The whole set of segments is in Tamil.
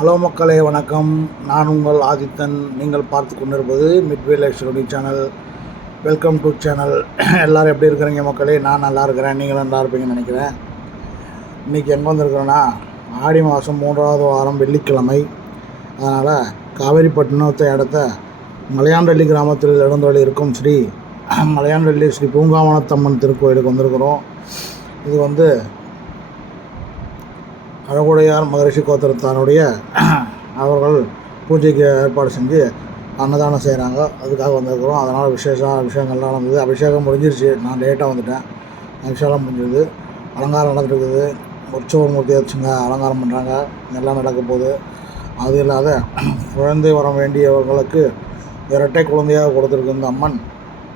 ஹலோ மக்களே வணக்கம். நான் உங்கள் ஆதித்தன். நீங்கள் பார்த்து கொண்டிருப்பது midway life story channel welcome to channel எல்லோரும் எப்படி இருக்கிறீங்க மக்களே? நான் நல்லா இருக்கிறேன். நீங்களும் நல்லா இருப்பீங்கன்னு நினைக்கிறேன். இன்றைக்கி எங்கே வந்திருக்கிறோன்னா ஆடி மாதம் மூன்றாவது வாரம் வெள்ளிக்கிழமை. அதனால் காவேரிப்பட்டினத்தை அடுத்த மலையாண்டள்ளி கிராமத்தில் எழுந்தொழி இருக்கும் ஸ்ரீ மலையாண்டள்ளி ஸ்ரீ பூங்காவனத்தம்மன் திருக்கோயிலுக்கு வந்திருக்கிறோம். இது வந்து அழகுடையார் மகரிஷி கோத்திரத்தாருடைய அவர்கள் பூஜைக்கு ஏற்பாடு செஞ்சு அன்னதானம் செய்கிறாங்க அதுக்காக வந்திருக்கிறோம். அதனால் விசேஷம் விஷயங்கள்லாம் நடந்தது. அபிஷேகம் முடிஞ்சிருச்சு. நான் லேட்டாக வந்துட்டேன். அபிஷேகம் முடிஞ்சது. அலங்காரம் நடந்துருக்குது. உற்சவ மூர்த்தி வச்சுங்க அலங்காரம் பண்ணுறாங்க எல்லாம் நடக்க போகுது. அது இல்லாத குழந்தை வர வேண்டியவர்களுக்கு இரட்டை குழந்தையாக கொடுத்துருக்கு இந்த அம்மன்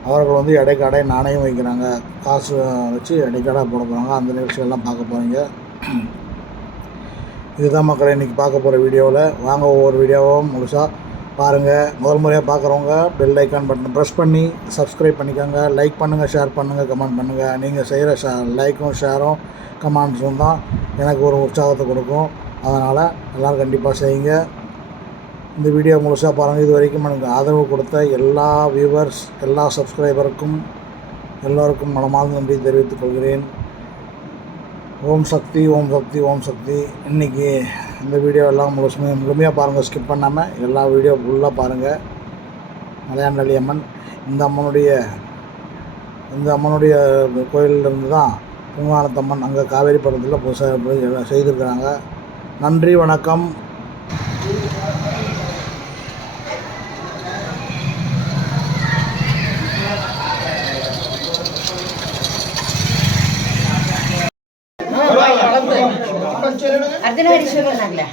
அவர்கள் வந்து இடைக்கடை நாணயம் வைக்கிறாங்க. காசு வச்சு இடைக்கடை போட போகிறாங்க அந்த நிகழ்ச்சிகள்லாம் பார்க்க போகிறீங்க இதுதான் மக்களை இன்றைக்கி பார்க்க போகிற வீடியோவில் வாங்க ஒவ்வொரு வீடியோவும் முழுசாக பாருங்கள் முதல் முறையாக பார்க்குறவங்க பெல் ஐக்கான் பட்டன் ப்ரெஸ் பண்ணி சப்ஸ்கிரைப் பண்ணிக்கோங்க. லைக் பண்ணுங்கள் ஷேர் பண்ணுங்கள் கமெண்ட் பண்ணுங்கள் நீங்கள் செய்கிற ஷே லைக்கும் ஷேரும் கமெண்ட்ஸும் தான் எனக்கு ஒரு உற்சாகத்தை கொடுக்கும். அதனால் எல்லோரும் கண்டிப்பாக செய்யுங்க. இந்த வீடியோ முழுசாக பாருங்கள் இது வரைக்கும் எனக்கு ஆதரவு கொடுத்த எல்லா வியூவர்ஸ் எல்லா சப்ஸ்கிரைபருக்கும் எல்லோருக்கும் மனமார்ந்த நன்றி தெரிவித்துக் கொள்கிறேன். ஓம் சக்தி ஓம் சக்தி ஓம் சக்தி. இன்றைக்கி இந்த வீடியோ எல்லாம் முழுசுமே முழுமையாக பாருங்கள் ஸ்கிப் பண்ணாமல் எல்லா வீடியோ ஃபுல்லாக பாருங்கள் மலையாண்டலி அம்மன் இந்த அம்மனுடைய இந்த அம்மனுடைய கோயிலிருந்து தான் பூங்கானத்தம்மன் அங்கே காவேரி படத்தில் புதுசாக செய்திருக்கிறாங்க. நன்றி வணக்கம்.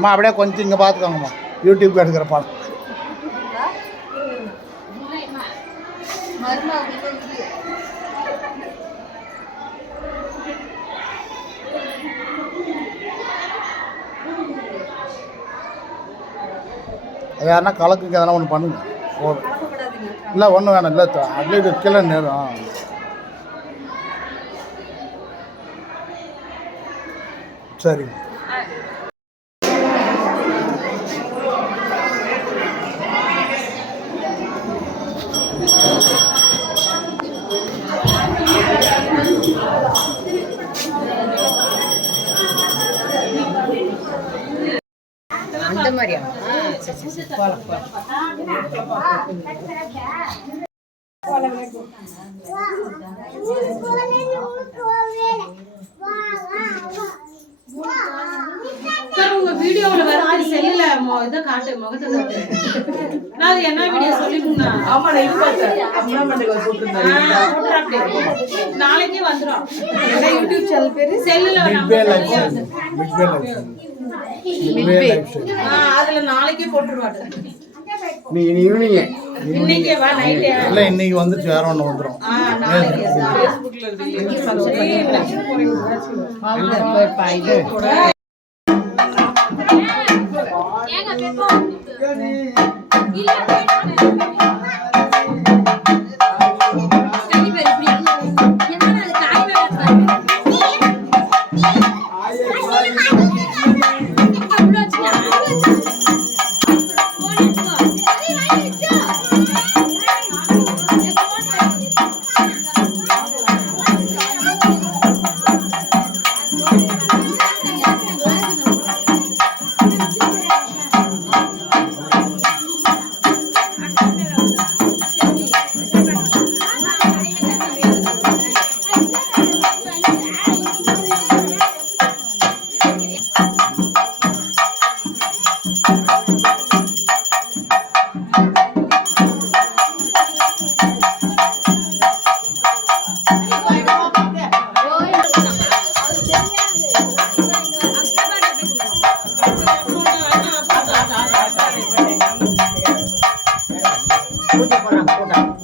அம்மா அப்படியே கொஞ்சம் இங்கே பார்த்துக்கோங்கம்மா யூடியூப் எடுக்கிற படம் யாருன்னா கலக்குங்க அதெல்லாம் ஒன்று பண்ணுங்க. போதும். இல்லை ஒன்றும் வேணாம். இல்லை அட்லீஸ்ட் கீழே நேரம் சரிங்க. ஆ, சரி, உங்க வீடியோல வருது செல்லுல இத காட்டு முகத்தை நான் அது என்ன வீடியோ சொல்லிருந்தா ஆமா நான் இது பார்த்தேன். அம்மா மண்டல போட்டிருந்தாங்க. நாளைக்கே வந்துரும். யூடியூப் சேனல் பேரு? செல்லுல midway lifestyle midway life அதுல நாளைக்கே போட்டுருவாங்க இன்னைக்கு வந்துச்சு வேற ஒன்று escucha con.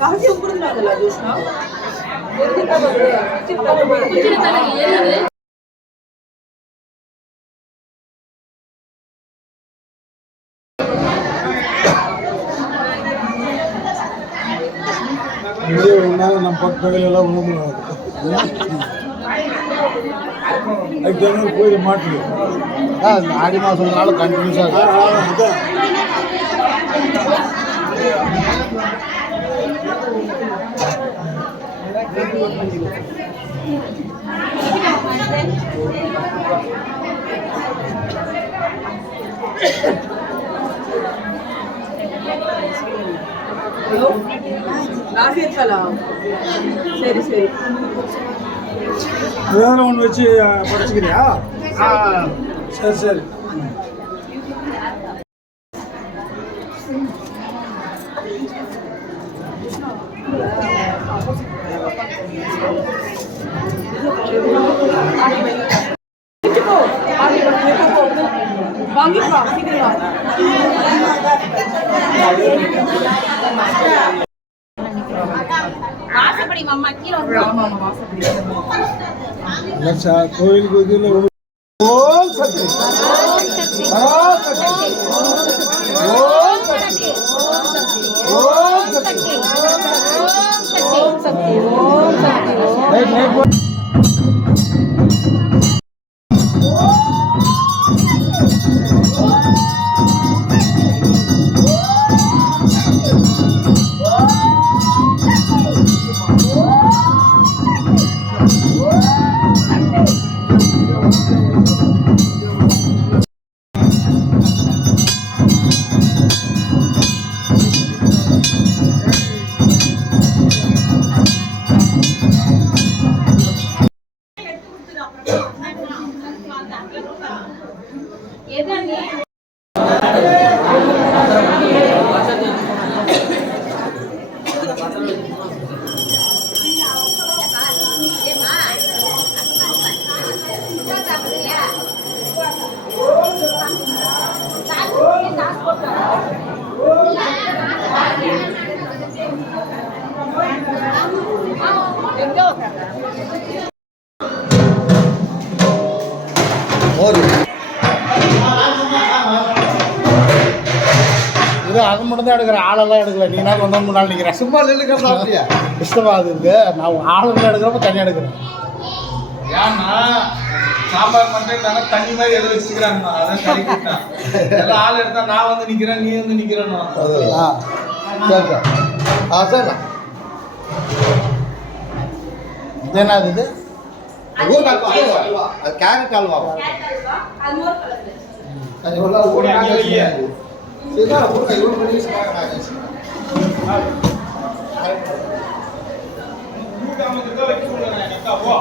வாங்க, போய்ப்பா, இது. இதே ஒன்றாக நம்ம பக்கங்களெல்லாம் ஒன்றும் அதுக்கு தகுந்த கோயில் மாட்டுது ஆடி மாதம்னால கண்டினியூஸாக ஹலோ ராகேஷ் சரி சரி வேற ஒன்று வச்சு படிச்சுக்கிறியா சரி சரி வாங்கிப்பா சீக்கிரம் வாசப்படி மாமா கீழே கோயிலுக்கு மட்டும் தான் எடுக்கிறேன் ஆளெல்லாம் எடுக்கல. நீ என்ன கொண்டு வந்து முன்னாள் நிற்கிறேன் சும்மா நின்றுக்கிறதா அப்படியா இஷ்டமாகுது இருக்கு நான் ஆளெல்லாம் எடுக்கிறப்ப தனியாக எடுக்கிறேன். ஏன்னா சாம்பார் மட்டும் தண்ணி மாதிரி எழுதி வச்சுக்கிறாங்க அதான் ஆள் எடுத்தா நான் வந்து நிக்கிறேன் நீ வந்து நிக்கிறேன்னு. ஆ சரி சார். ஆ சார். இது என்னது இது. அது கேரட் அல்வா. அது எவ்வளோ ஊறுகாய் வச்சுருக்காங்க. சரி தான் கொடுங்க இவ்வளோ பண்ணி நான் நூற்றி ஐம்பது ரூபா வைக்க சொல்லுங்க அக்கா போ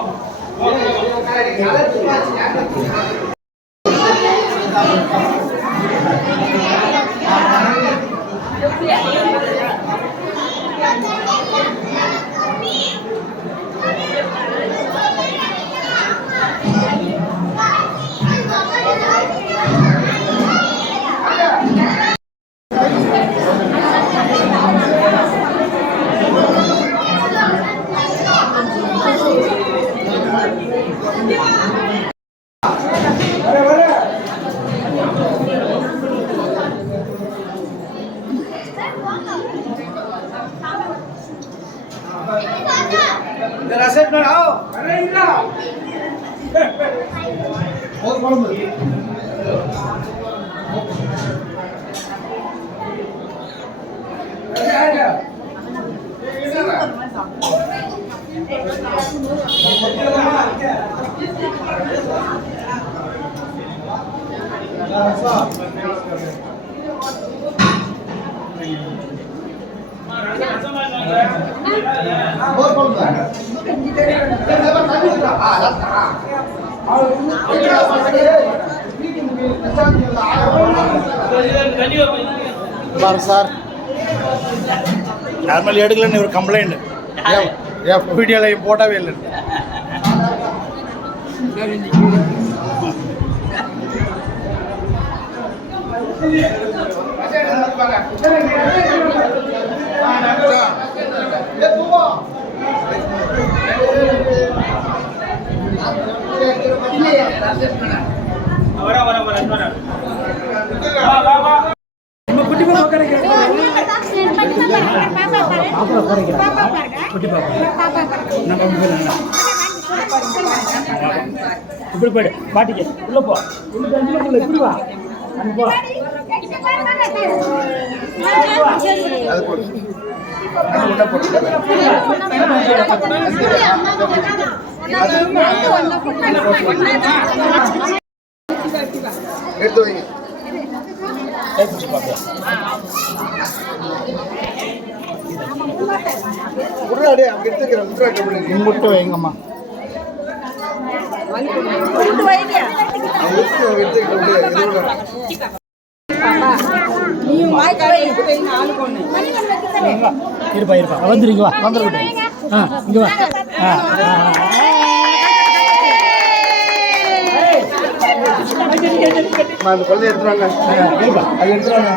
போ. போர் பண்ணுங்க தண்ணி பாருங்க சார். நார்மல் எடுக்கலன்னு ஒரு கம்ப்ளைண்ட் ஏன் வீடியோவில் போட்டவே இல்லை. வா வா இப்படி போயிடு பாட்டிக்கு உள்ள போ இப்படி வா போ எடுத்து வைங்க கை பிடிச்சி பாப்பா முன்னாடி அவங்க வைங்கம்மா எடுத்துக்கிட்டு இருப்பா இருப்பா. வந்துருங்க வா வந்துருக்கிட்ட ஆ இங்க வா. ஆ. அந்த குழந்தைய எடுத்துருவாங்க அது எடுத்துருவாங்க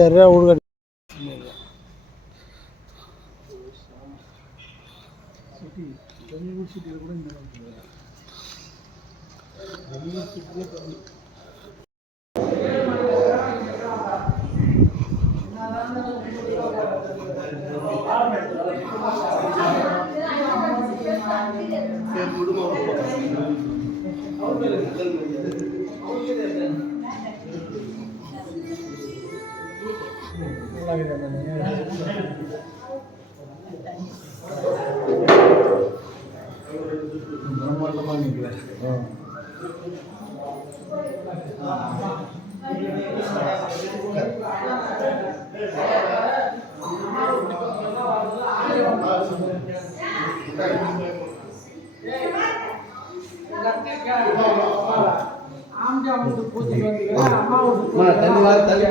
சரி உழுக சரி குடும்பம் ஆமா தள்ளி வா தள்ளி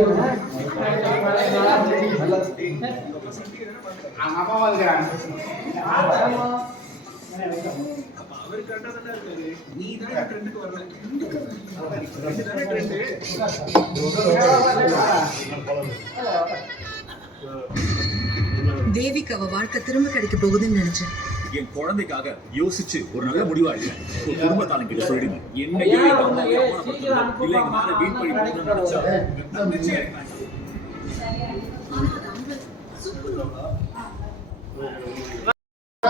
தேவிக்கு அவ வாழ்க்கை திரும்ப கிடைக்க போகுதுன்னு நினைச்சேன். என் குழந்தைக்காக யோசிச்சு ஒரு நல்ல முடிவா எடுத்தேன் உங்க குடும்பத்தாரன் கிட்ட சொல்லிடுங்க. இல்ல எங்க மேல நினைச்சா.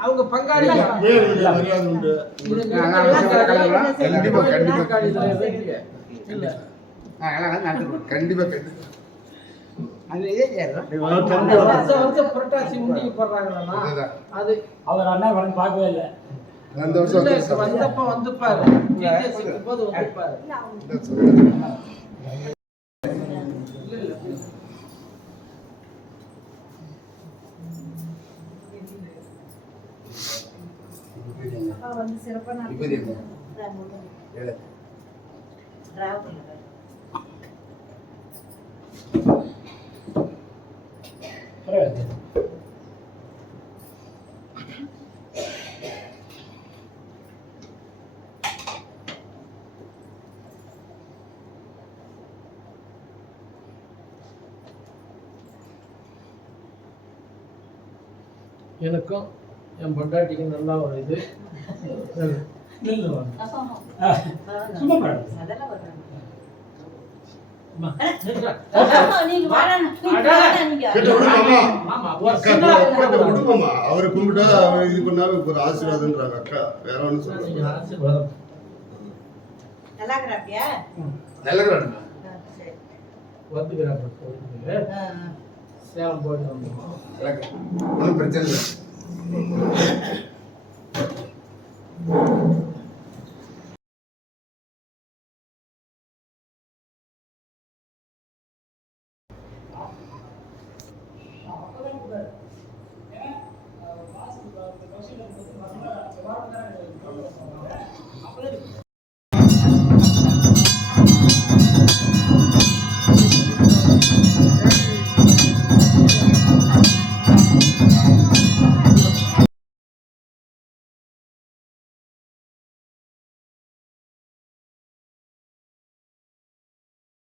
அவங்க பங்காளி. கண்டிப்பா கண்டிப்பா. இல்ல. கண்டிப்பா கண்டிப்பா. வருஷம் வருஷம் புரட்டாசி முண்டிக்கு போடுறாங்களா. அது அவர் அண்ணா வளர்ந்து பார்க்கவே இல்லை. அந்த வருஷம் இல்ல, வந்து இருக்கும்போது வந்துப்பாரு எனக்கும் என் பொண்டாட்டிக்கும் நல்லா ஒரு இது. சும்மா அவரை கும்பிட்டா அவர் இது பண்ணாலும் ஒரு ஆசீர்வாதம்ன்றாங்க அக்கா வேற நல்ல சேலம் போயிட்டு வந்தோம் ஒன்றும் பிரச்சனை இல்லை